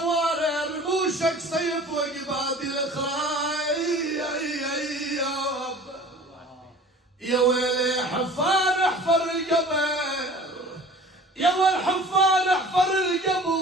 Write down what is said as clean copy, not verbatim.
جواري رموشك سيف وقبادي الخرايب. يا ويلي حفار احفر القبر، يا ويل حفار احفر القبر